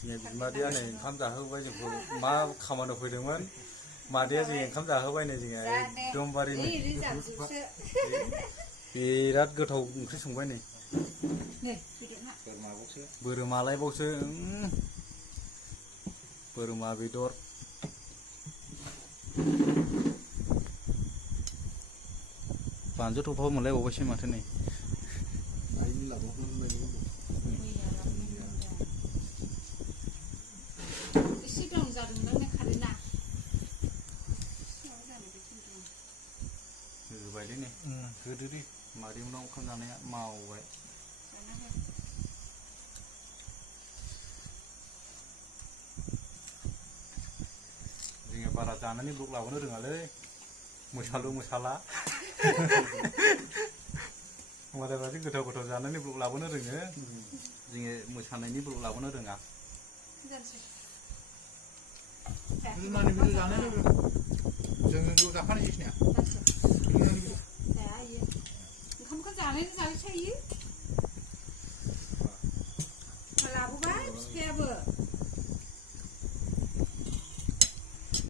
जोंनि बिमादैया नै ओंखाम जाहोबाय जोंखौ मा खामानियाव फैदोंमोन मादैया जों ओंखाम जाहोबाय नै जोंहा एकदमबारे बिराद गोथाव ओंख्रि संबाय नै बोरमालायबावसो बोरमा बेदर बानजु थफा मोनलायबावबायसो माथो नै होबायलै नै होदो दे मादै उनाव ओंखाम जानाया मावबाय जोङो बारा जानानै ब्लग लाबोनो रोङालै मोसालु मोसाला मालायफ्रासो गोथाव गोथाव जानानै ब्लग लाबोनो रोङो जोङो मोसानायनि ब्लग लाबोनो रोङा रुनानै बिदि जानानै जोंनो ज' जाखानाय जिखिनिया ओंखामखौ जानायजों जाबाय थायो